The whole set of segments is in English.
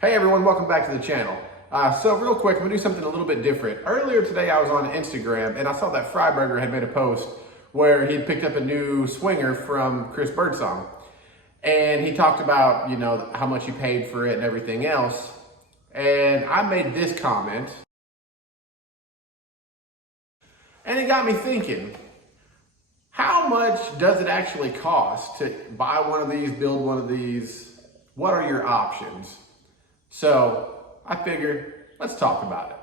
Hey everyone, welcome back to the channel. So real quick, I'm gonna do something a little bit different. Earlier today I was on Instagram and I saw that Freiburger had made a post where he picked up a new swinger from Chris Birdsong. And he talked about, how much he paid for it and everything else. And I made this comment. And it got me thinking, how much does it actually cost to buy one of these, build one of these? What are your options? So I figured, let's talk about it.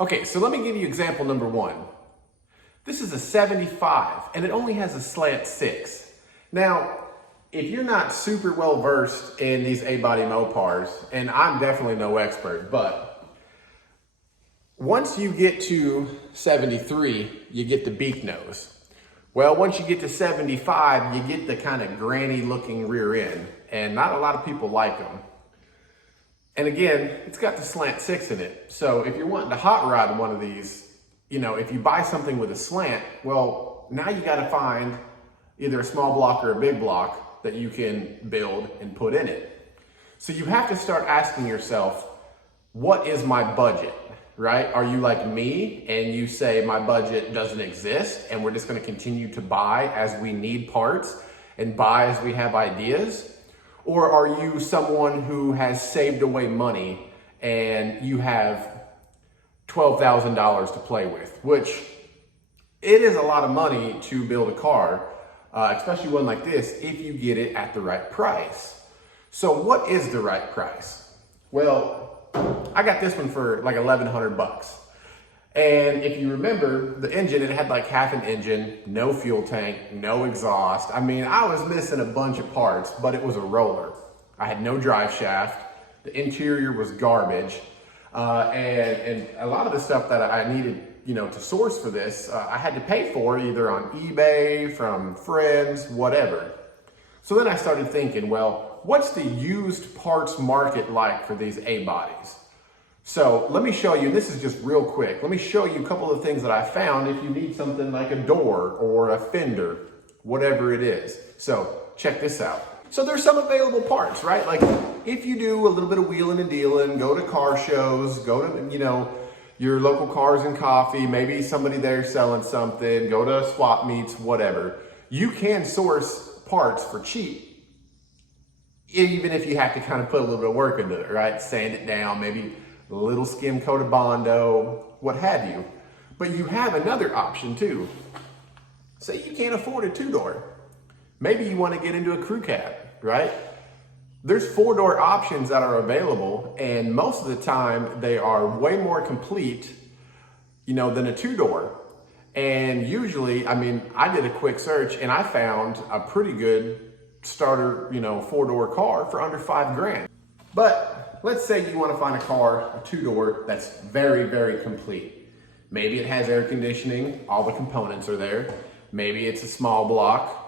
Okay, so let me give you example number one. This is a 75 and it only has a slant 6. Now, if you're not super well versed in these A-body mopars, and I'm definitely no expert, but once you get to 73, you get the beak nose. Well, once you get to 75, you get the kind of granny looking rear end, and not a lot of people like them. And again, it's got the slant 6 in it. So if you're wanting to hot rod one of these, if you buy something with a slant, well, now you got to find either a small block or a big block that you can build and put in it. So you have to start asking yourself, what is my budget, right? Are you like me and you say my budget doesn't exist and we're just going to continue to buy as we need parts and buy as we have ideas? Or are you someone who has saved away money and you have $12,000 to play with, which it is a lot of money to build a car, especially one like this, if you get it at the right price. So what is the right price? Well, I got this one for like 1,100 bucks. And if you remember the engine, it had like half an engine, no fuel tank, no exhaust. I mean, I was missing a bunch of parts, but it was a roller. I had no drive shaft. The interior was garbage. And a lot of the stuff that I needed, to source for this, I had to pay for either on eBay, from friends, whatever. So then I started thinking, well, what's the used parts market like for these A-bodies? So let me show you, and this is just real quick, let me show you a couple of things that I found if you need something like a door or a fender, whatever it is. So check this out. So there's some available parts, right? Like if you do a little bit of wheeling and dealing, go to car shows, go to, your local Cars and Coffee, maybe somebody there selling something, go to swap meets, whatever. You can source parts for cheap, even if you have to kind of put a little bit of work into it, right? Sand it down, maybe a little skim coat of Bondo, what have you. But you have another option too. Say you can't afford a 2-door. Maybe you want to get into a crew cab, right? There's 4-door options that are available, and most of the time they are way more complete, than a 2-door. And usually, I did a quick search and I found a pretty good starter, 4-door car for under $5,000. But let's say you want to find a car, a 2-door, that's very, very complete. Maybe it has air conditioning, all the components are there. Maybe it's a small block,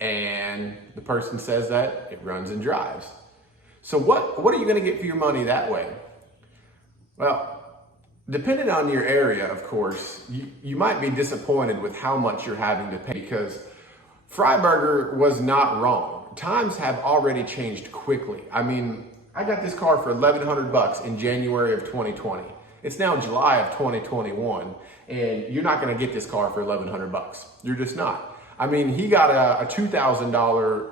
and the person says that it runs and drives. So what are you gonna get for your money that way? Well, depending on your area, of course, you might be disappointed with how much you're having to pay, because Freiburger was not wrong. Times have already changed quickly. I got this car for 1,100 bucks in January of 2020. It's now July of 2021, and you're not gonna get this car for 1,100 bucks. You're just not. He got a $2,000,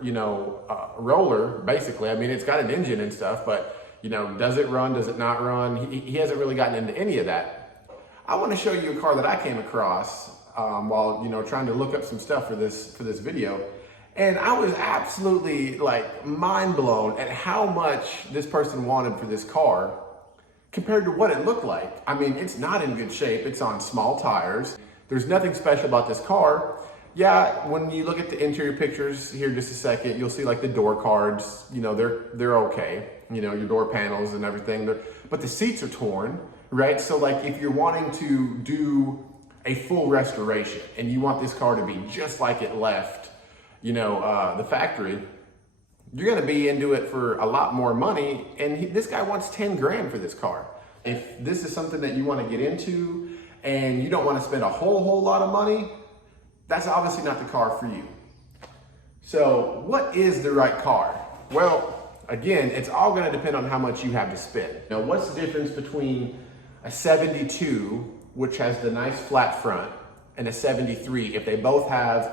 roller, basically. It's got an engine and stuff, but, does it run, does it not run? He hasn't really gotten into any of that. I want to show you a car that I came across while, trying to look up some stuff for this video. And I was absolutely mind blown at how much this person wanted for this car compared to what it looked like. It's not in good shape. It's on small tires. There's nothing special about this car. Yeah, when you look at the interior pictures here just a second, you'll see like the door cards, they're okay. Your door panels and everything, but the seats are torn, right? So like if you're wanting to do a full restoration and you want this car to be just like it left, the factory, you're gonna be into it for a lot more money, and this guy wants 10 grand for this car. If this is something that you wanna get into and you don't wanna spend a whole lot of money, that's obviously not the car for you. So what is the right car? Well, again, it's all gonna depend on how much you have to spend. Now, what's the difference between a 72, which has the nice flat front, and a 73 if they both have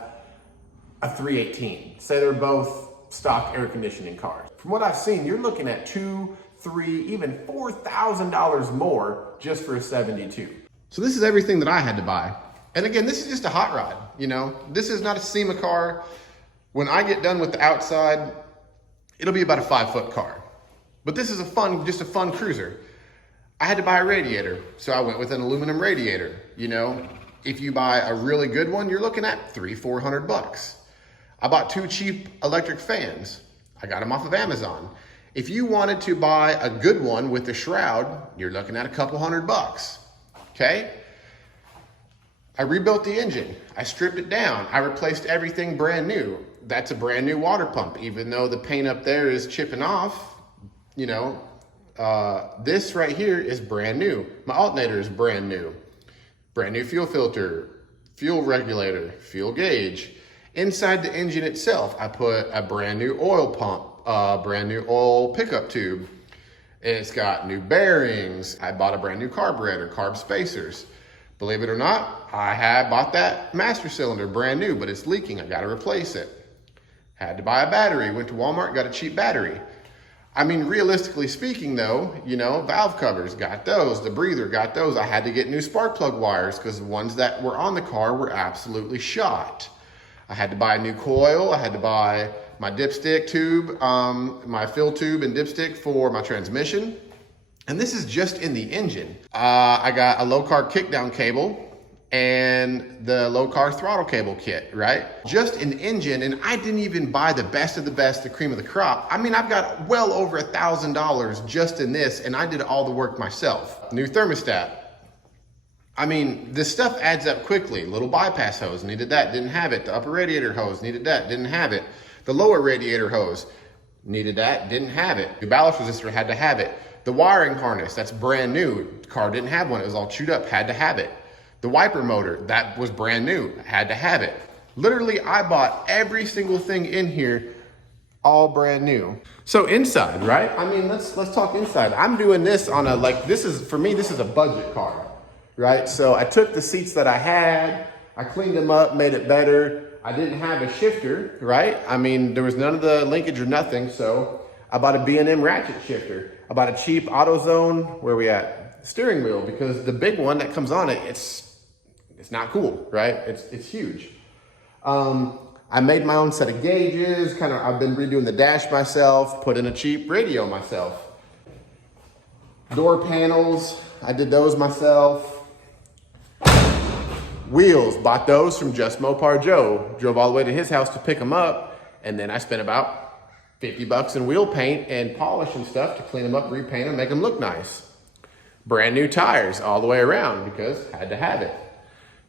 a 318? Say they're both stock air conditioning cars. From what I've seen, you're looking at $2,000, $3,000, even $4,000 more just for a 72. So this is everything that I had to buy. And again, this is just a hot rod, you know? This is not a SEMA car. When I get done with the outside, it'll be about a 5-foot car. But this is just a fun cruiser. I had to buy a radiator, so I went with an aluminum radiator. You know, if you buy a really good one, you're looking at $300-400. I bought 2 cheap electric fans. I got them off of Amazon. If you wanted to buy a good one with the shroud, you're looking at a couple $100, okay? I rebuilt the engine. I stripped it down. I replaced everything brand new. That's a brand new water pump, even though the paint up there is chipping off, you know. This right here is brand new. My alternator is brand new. Brand new fuel filter, fuel regulator, fuel gauge. Inside the engine itself, I put a brand new oil pump, brand new oil pickup tube. It's got new bearings. I bought a brand new carburetor, carb spacers. Believe it or not, I bought that master cylinder brand new, but it's leaking. I got to replace it. Had to buy a battery. Went to Walmart, got a cheap battery. I mean, realistically speaking though, you know, valve covers, got those. The breather, got those. I had to get new spark plug wires because the ones that were on the car were absolutely shot. I had to buy a new coil. I had to buy my dipstick tube, my fill tube and dipstick for my transmission. And this is just in the engine. I got a low car kickdown cable and the low car throttle cable kit, right? Just an engine, and I didn't even buy the best of the best, the cream of the crop. I mean, I've got well over $1,000 just in this, and I did all the work myself. New thermostat. I mean, this stuff adds up quickly. Little bypass hose, needed that, didn't have it. The upper radiator hose, needed that, didn't have it. The lower radiator hose, needed that, didn't have it. The ballast resistor, had to have it. The wiring harness, that's brand new. The car didn't have one, it was all chewed up, had to have it. The wiper motor, that was brand new, had to have it. Literally, I bought every single thing in here, all brand new. So inside, right? I mean, let's talk inside. I'm doing this on a, like, for me, this is a budget car, right? So I took the seats that I had, I cleaned them up, made it better. I didn't have a shifter, right? I mean, there was none of the linkage or nothing, so I bought a B&M ratchet shifter. I bought a cheap AutoZone, where we at? Steering wheel, because the big one that comes on it, it's not cool, right? It's huge. I made my own set of gauges, I've been redoing the dash myself, put in a cheap radio myself. Door panels, I did those myself. Wheels, bought those from Just Mopar Joe. Drove all the way to his house to pick them up, and then I spent about $50 in wheel paint and polish and stuff to clean them up, repaint them, make them look nice. Brand new tires all the way around because had to have it.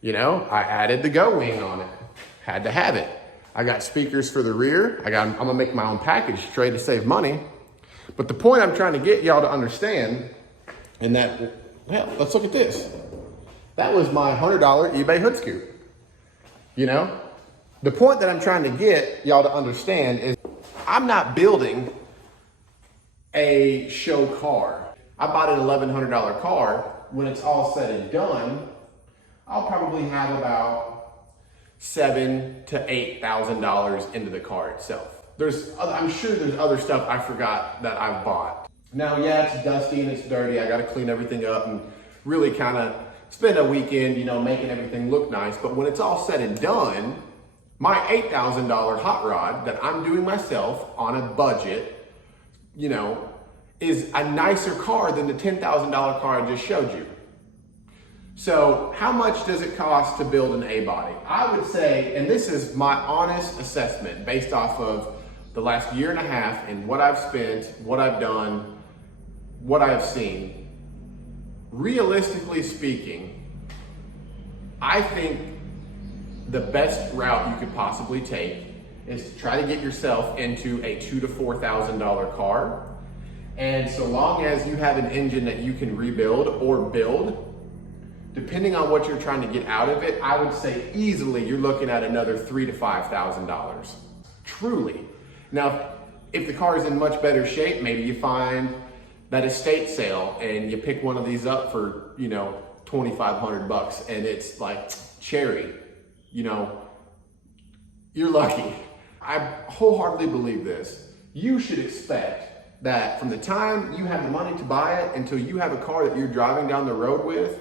You know, I added the Go Wing on it, had to have it. I got speakers for the rear. I'm gonna make my own package trade to save money. But the point I'm trying to get y'all to understand, and that, well, let's look at this. That was my $100 eBay hood scoop. You know, the point that I'm trying to get y'all to understand is I'm not building a show car. I bought an $1,100 car. When it's all said and done, I'll probably have about $7,000 to $8,000 into the car itself. I'm sure there's other stuff I forgot that I've bought. Now, yeah, it's dusty and it's dirty. I got to clean everything up and really kind of spend a weekend, you know, making everything look nice. But when it's all said and done, my $8,000 hot rod that I'm doing myself on a budget, you know, is a nicer car than the $10,000 car I just showed you. So how much does it cost to build an A-body? I would say, and this is my honest assessment based off of the last year and a half and what I've spent, what I've done, what I've seen. Realistically speaking, I think the best route you could possibly take is to try to get yourself into a $2,000 to $4,000 car. And so long as you have an engine that you can rebuild or build, depending on what you're trying to get out of it, I would say easily you're looking at another $3,000 to $5,000. Truly. Now, if the car is in much better shape, maybe you find that estate sale and you pick one of these up for, $2,500 and it's like cherry, you're lucky. I wholeheartedly believe this. You should expect that from the time you have the money to buy it until you have a car that you're driving down the road with,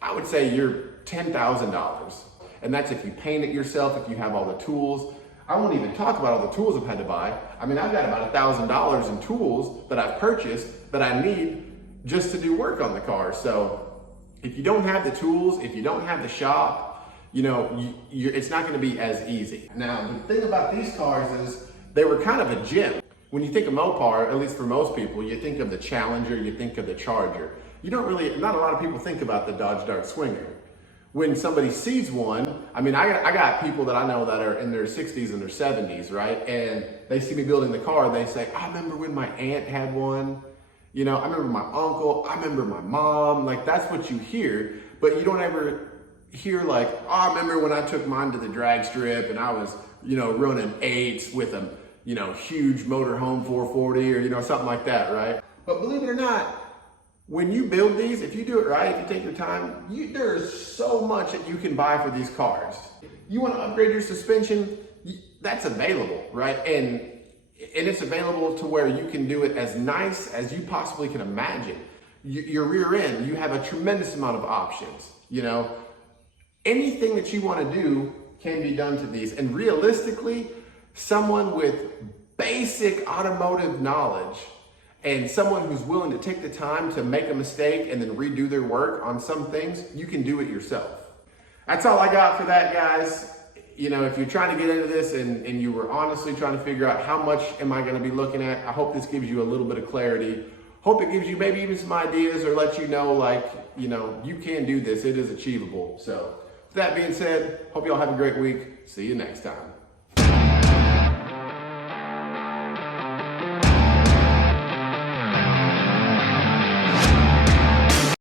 I would say you're $10,000. And that's if you paint it yourself, if you have all the tools. I won't even talk about all the tools I've had to buy. I mean, I've got about $1,000 in tools that I've purchased that I need just to do work on the car. So if you don't have the tools, if you don't have the shop, it's not going to be as easy. Now, the thing about these cars is they were kind of a gym. When you think of Mopar, at least for most people, you think of the Challenger, you think of the Charger. Not a lot of people think about the Dodge Dart Swinger. When somebody sees one, I got people that I know that are in their 60s and their 70s, right? And they see me building the car, they say, I remember when my aunt had one. I remember my uncle, I remember my mom. Like, that's what you hear, but you don't ever hear like, I remember when I took mine to the drag strip and I was, running 8s with a, huge motorhome 440 or, something like that, right? But believe it or not, when you build these, if you do it right, if you take your time, there's so much that you can buy for these cars. You want to upgrade your suspension, that's available, right? And it's available to where you can do it as nice as you possibly can imagine. Your rear end, you have a tremendous amount of options, Anything that you want to do can be done to these. And realistically, someone with basic automotive knowledge and someone who's willing to take the time to make a mistake and then redo their work on some things, you can do it yourself. That's all I got for that, guys. If you're trying to get into this and you were honestly trying to figure out how much am I going to be looking at, I hope this gives you a little bit of clarity. Hope it gives you maybe even some ideas or let you know, you can do this. It is achievable. So with that being said, hope you all have a great week. See you next time.